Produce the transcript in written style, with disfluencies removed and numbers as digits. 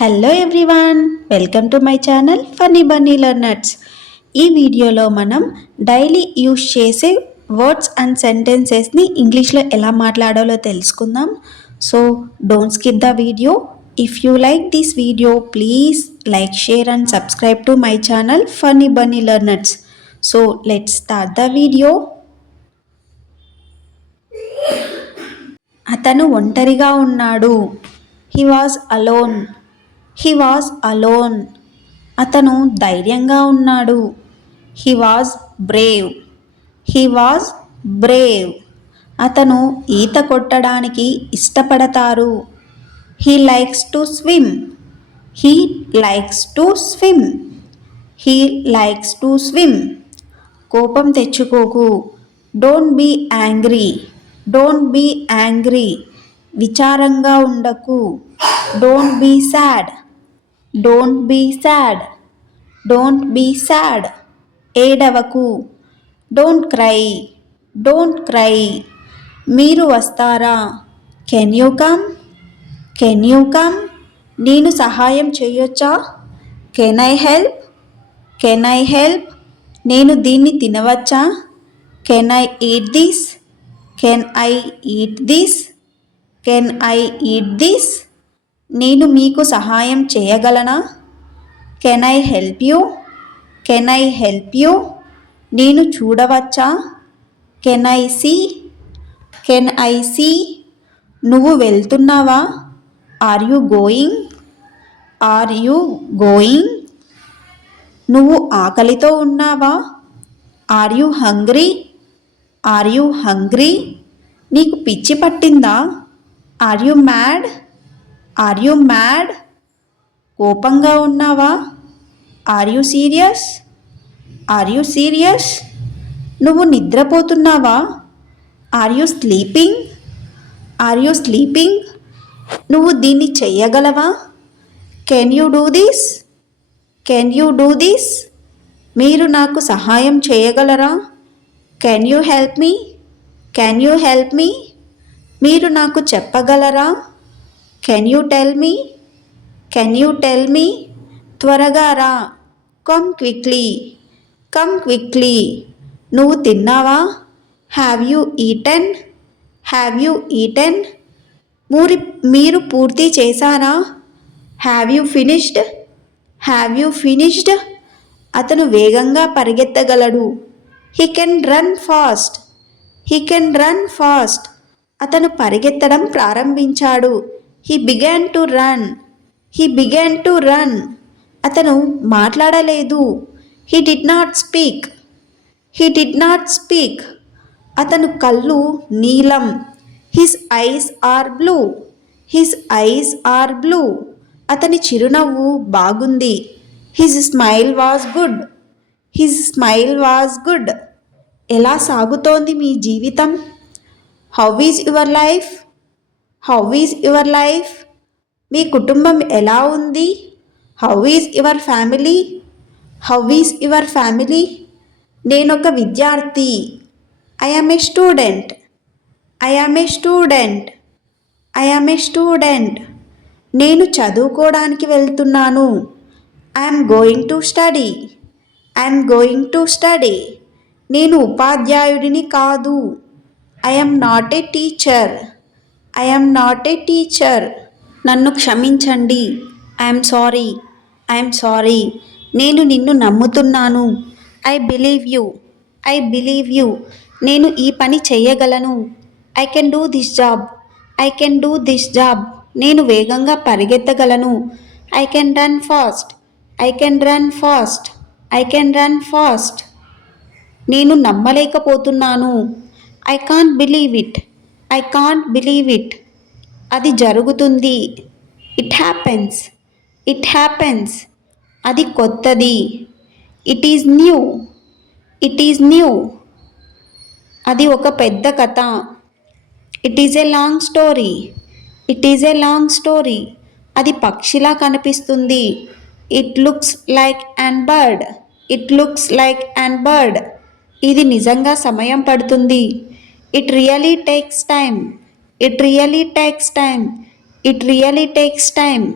Hello everyone, welcome to my channel funny Bunny learners. ఈ వీడియోలో మనం డైలీ యూస్ చేసే వర్డ్స్ అండ్ సెంటెన్సెస్ని ఇంగ్లీష్లో ఎలా మాట్లాడాలో తెలుసుకుందాం. So don't skip the video. If you like this video please like, share and subscribe to my channel funny Bunny learners. So let's start the video. అతను ఒంటరిగా ఉన్నాడు. He was alone. He was alone. అతను ధైర్యంగా ఉన్నాడు. He was Brave. He was Brave. అతను ఈత కొట్టడానికి ఇష్టపడతారు. He likes to swim. He likes to swim. He likes to swim. కోపం తెచ్చుకోకు. Don't be angry. Don't be angry. విచారంగా ఉండకు. Don't be sad. Don't be sad. Don't be sad. ఏడవకు. Don't cry. Don't cry. మీరు వస్తారా? Can you come. Can you come. నేను సహాయం చేయొచ్చా? Can I help. Can I help. నేను దీన్ని తినవచ్చా? Can I eat this. Can I eat this. Can I eat this. నేను మీకు సహాయం చేయగలనా? Can I help you. Can I help you. నేను చూడవచ్చా? Can I see. Can I see. నువ్వు వెళ్తున్నావా? Are you going. Are you going. నువ్వు ఆకలితో ఉన్నావా? Are you hungry. Are you hungry. నీకు పిచ్చి పట్టిందా? Are you mad. Are you mad. కోపంగా ఉన్నావా? Are you serious. Are you serious. నువ్వు నిద్రపోతున్నావా? Are you sleeping. Are you sleeping. నువ్వు దీన్ని చెయ్యగలవా? Can you do this. Can you do this. మీరు నాకు సహాయం చేయగలరా? Can you help me. Can you help me. మీరు నాకు చెప్పగలరా? Can you tell me. Can you tell me. త్వరగా రా. Come quickly. Come quickly. నువ్వు తిన్నావా? Have you eaten. Have you eaten. మీరు పూర్తి చేశారా? Have you finished. Have you finished. అతను వేగంగా పరిగెత్తగలడు. He can run fast. He can run fast. అతను పరిగెత్తడం ప్రారంభించాడు. He began to run. He began to run. అతను మాట్లాడలేదు. He did not speak. He did not speak. అతను కళ్ళు నీలం. His eyes are blue. His eyes are blue. అతని చిరునవ్వు బాగుంది. His smile was good. His smile was good. ఎలా సాగుతోంది మీ జీవితం? How is your life. How is your life. మీ కుటుంబం ఎలా ఉంది? How is your family. How is your family. నేనొక విద్యార్థి. I am a student. I am a student. I am a student. నేను చదువుకోవడానికి వెళ్తున్నాను. I am going to study. I am going to study. నేను ఉపాధ్యాయుడిని కాదు. I am not a teacher. I am not a teacher. నన్ను క్షమించండి. I'm sorry. I'm sorry. నేను నిన్ను నమ్ముతున్నాను. I believe you. I believe you. నేను ఈ పని చెయ్యగలను. I can do this job. I can do this job. నేను వేగంగా పరిగెత్తగలను. I can run fast. I can run fast. I can run fast. నేను నమ్మలేకపోతున్నాను. I can't believe it. I can't believe it. అది జరుగుతుంది. It happens. It happens. అది కొత్తది. It is new. It is new. అది ఒక పెద్ద కథ. It is a long story. It is a long story. అది పక్షిలా కనిపిస్తుంది. It looks like an bird. It looks like an bird. ఇది నిజంగా సమయం పడుతుంది. It really takes time. It really takes time. It really takes time.